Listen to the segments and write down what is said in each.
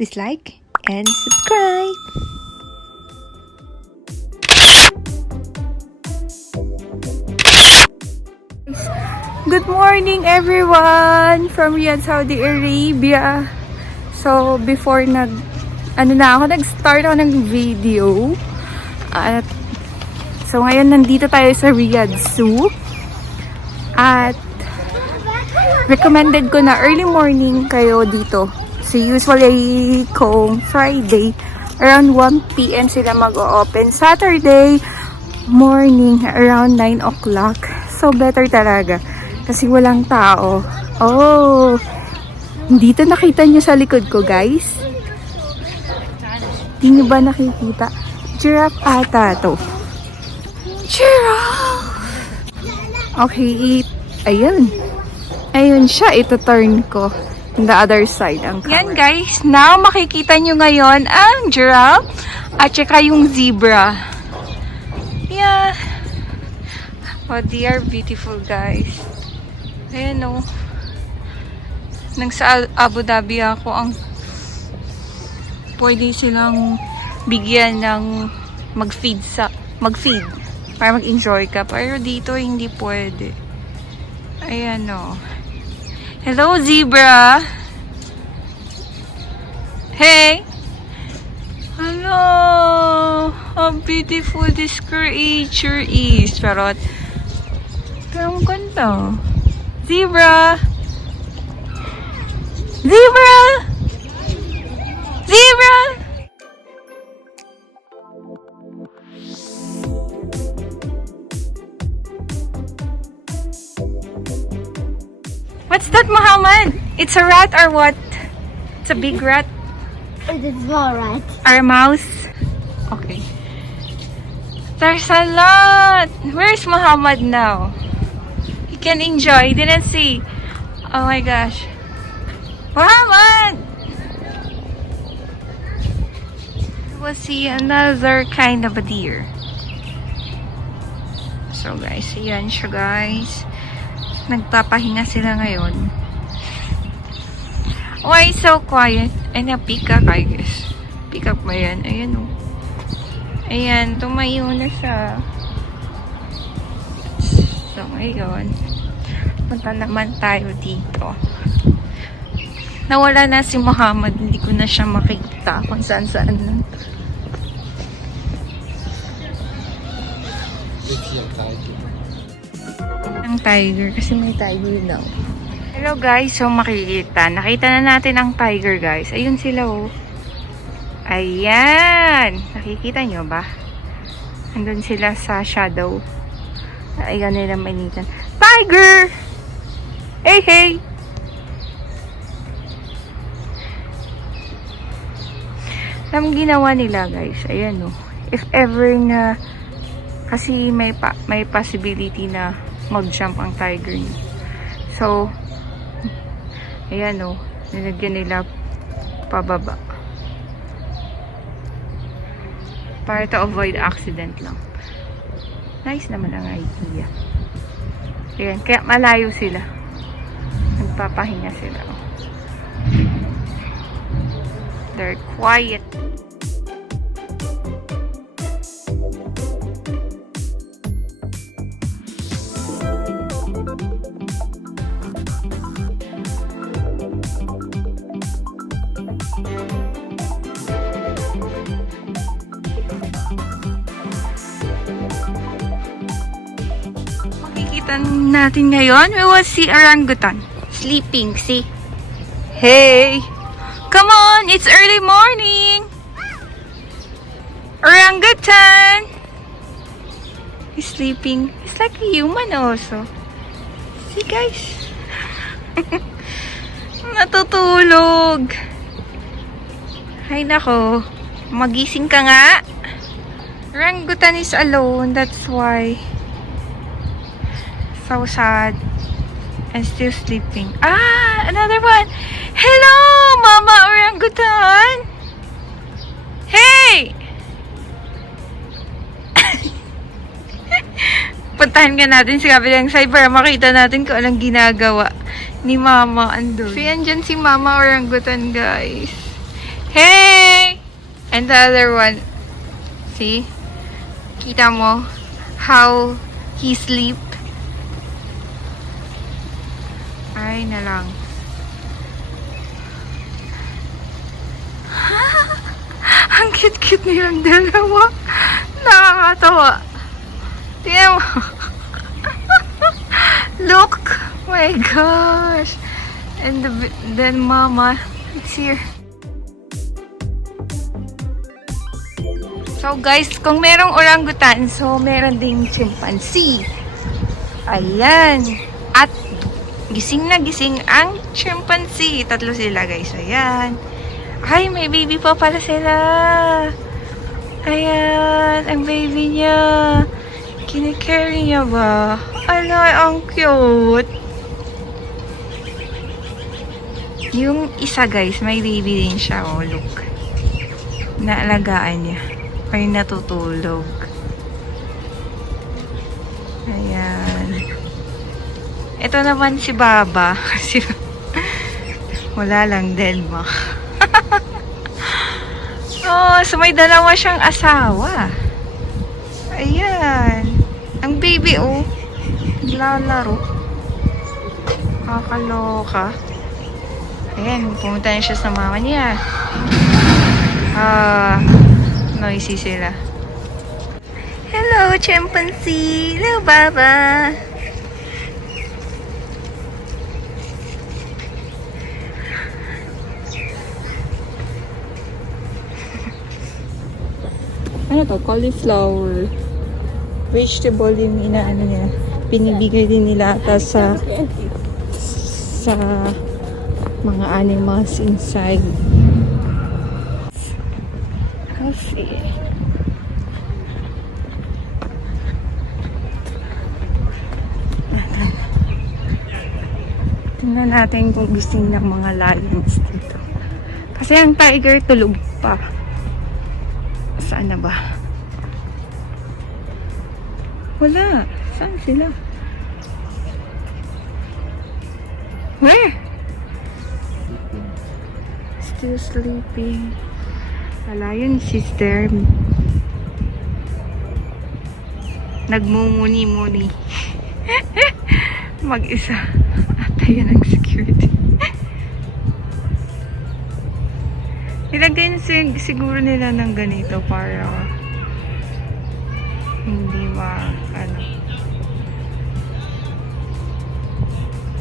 please like and subscribe. Good morning everyone from Riyadh, Saudi Arabia. So before nag-start ako ng video. At so ngayon nandito tayo sa Riyadh Zoo. At recommended ko na early morning kayo dito. So usually kung Friday around 1 PM sila mag-o-open. Saturday morning around 9 o'clock. So better talaga kasi walang tao. Oh, dito nakita nyo sa likod ko, guys. Di nyo ba nakikita? Giraffe ata to. Giraffe! Okay, ayun. Ayun siya, ito turn ko. On the other side ang camera. Yan guys, now makikita nyo ngayon ang giraffe at saka yung zebra. Yeah. Oh, they are beautiful guys. Ayan o. Nang sa Abu Dhabi ako, ang pwede silang bigyan ng mag-feed para mag-enjoy ka. Pero dito hindi pwede. Ayan o. Hello zebra. Hey. Hello. How beautiful this creature is. Pero ang ganda. Zebra! Zebra! Zebra! What's that, Muhammad? It's a rat or what? It's a big rat? It is a rat. Or a mouse? Okay. There's a lot! Where's Muhammad now? Can enjoy. Didn't see. Oh my gosh. Muhammad! We'll see another kind of a deer. So guys, ayan siya guys. Nagpapahinga sila ngayon. Why so quiet? Ay na, peacock I guess. Peacock ba yan? Ayan o. Ayan, tumayo na siya. So ngayon, punta naman tayo dito. Nawala na si Muhammad, hindi ko na siya makita kung saan lang. Ang tiger, kasi may tiger daw. Hello guys, so nakita na natin ang tiger guys. Ayun sila oh. Ayan, nakikita nyo ba? Andun sila sa shadow. Ayan nila manitan. Tiger! Hey, hey! Alam ginawa nila guys. Ayan o. If ever na kasi may possibility na mag-jump ang tiger niya. So, ayan o. Nilagyan nila pababa. Para to avoid accident lang. Nice naman ang idea. Ayan, kaya malayo sila. Nagpapahinga sila. They're quiet. Makikita natin ngayon, we will see orangutan. Sleeping, see? Hey! Come on! It's early morning! Orangutan! He's sleeping. He's like a human also. See guys? Natutulog. Ay nako. Magising ka nga. Orangutan is alone. That's why. So sad. And still sleeping. Ah! Another one! Hello! Mama orangutan! Hey! Puntahan nga natin sa kabilang side para makita natin kung anong ginagawa ni Mama. Ando. So yan dyan si Mama orangutan guys. Hey! And the other one. See? Kita mo how he sleep. Ay na lang. Ang cute-cute nilang dalawa. Nakakatawa. Tingnan mo. Look! My gosh! And then mama, it's here. So guys, kung merong orangutan, so meron ding chimpanzee. Ayan. At gising na gising ang chimpanzee. Tatlo sila guys. Ayan. Ay, may baby pa pala sila. Ayan, ang baby niya. Kinicarry niya ba? Alay, ang cute. Yung isa guys, may baby din siya. Oh, look. Naalagaan niya. Ay, natutulog. Ayan. Ito naman si Baba. Kasi wala lang din mo. Oh, so may dalawa siyang asawa. Ayan. Ang baby, oh. Lalaro. Kakaloka. Ayan, pumunta na siya sa mama niya. Noisy sila. Hello, chimpanzee. Hello, Baba. Ano to? Cauliflower. Vegetable yung inaano niya. Pinibigay din nila ata sa mga animals inside. Coffee. Tingnan natin kung gusto ng mga lions dito. Kasi ang tiger tulog pa. Saan na ba? Wala. Saan sila? Where? Still sleeping. Wala yun, she's there. Nagmumuni-muni. Mag-isa. At ayun ang security. Ilagay na siguro nila ng ganito para hindi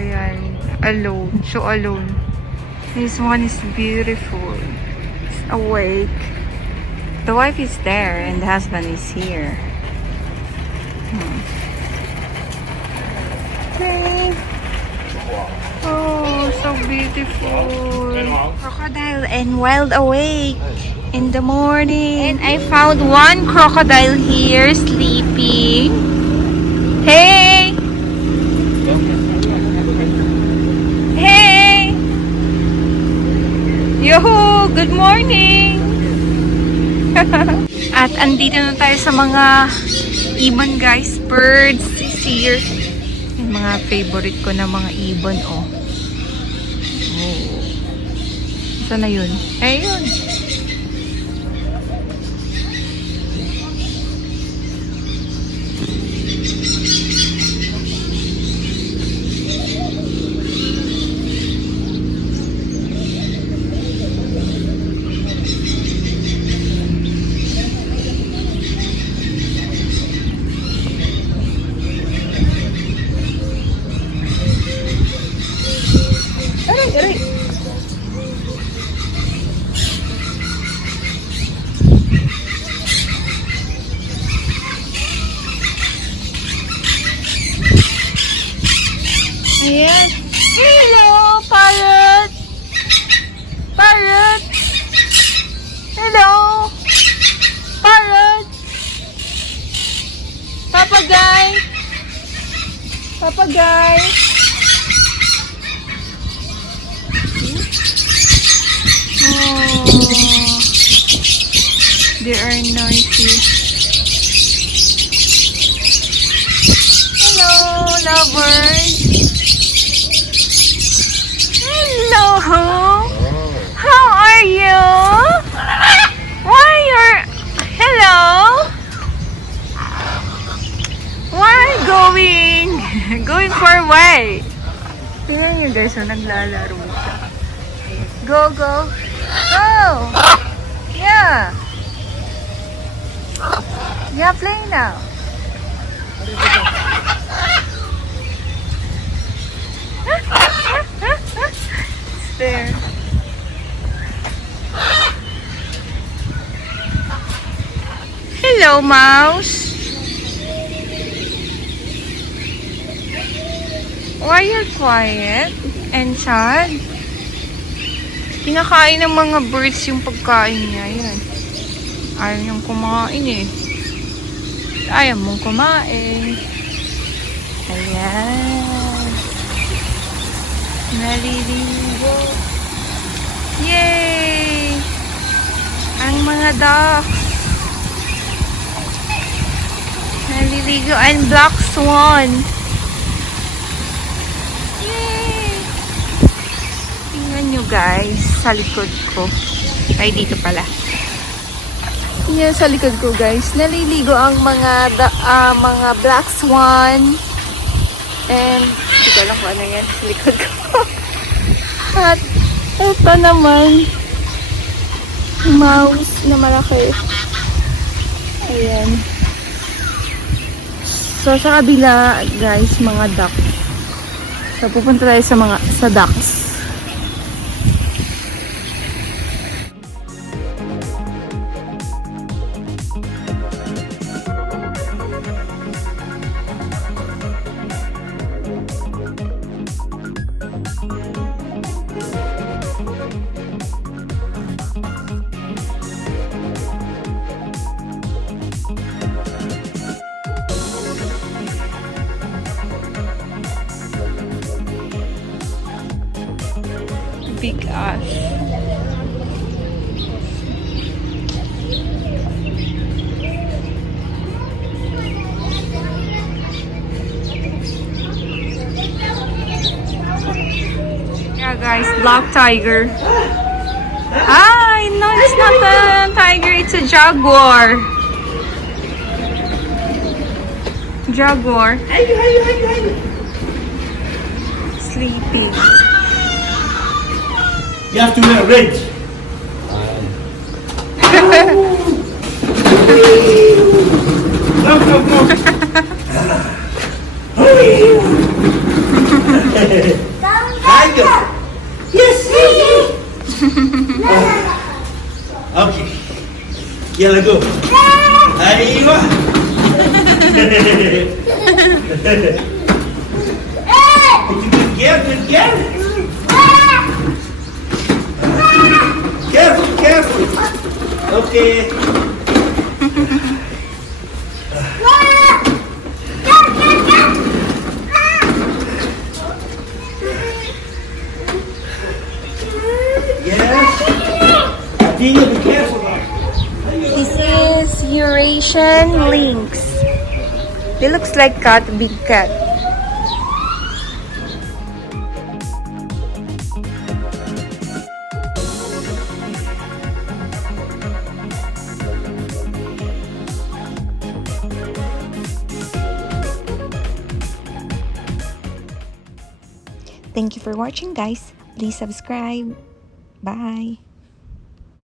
ayan, alone. So alone. This one is beautiful. It's awake. The wife is there and the husband is here. Okay. Oh, so beautiful. Crocodile and wild awake in the morning. And I found one crocodile here sleeping. Hey! Hey! Yoo! Good morning! At andito na tayo sa mga ibon guys. Birds is here. Yung mga favorite ko na mga ibon, oh. Saan na yun? Ayun. Aray! Ayan. Hello, parrot! Parrot! Hello! Parrot! Papagay! Papagay! Oh, they are noisy. Hello, lovers. Hello. How are you? going for away. Tingnan niyo guys, so naglalaro siya. Go, go. Go! Yeah. Yeah, play now. It's there. Hello, mouse. Why you're quiet and sad? Kinakain ng mga birds yung pagkain niya. Yan. Ayaw niyang kumain eh. Ayaw mong kumain. Ayan. Naliligo. Yay! Ang mga ducks. Naliligo. And black swan. Yay! Tingnan nyo guys, sa likod ko. Ay, dito pala. Yan sa likod ko guys, naliligo ang mga black swan. And, hindi ko alam kung ano yan sa likod ko. At, ito naman, mouse na malaki. Ayan. So, sa kabila, guys, mga duck. So, pupunta tayo sa ducks. Big ass. Yeah guys, black tiger. Ah, no, it's not a tiger, it's a jaguar. Jaguar. Sleeping. You have to wear red. Go. Tiger. Yes. Okay. Yalla go. Aywa. Good girl. Careful. Okay. Yes. Tina, be careful. This is Eurasian lynx. It looks like cat, big cat. Thank you for watching guys. Please subscribe. Bye.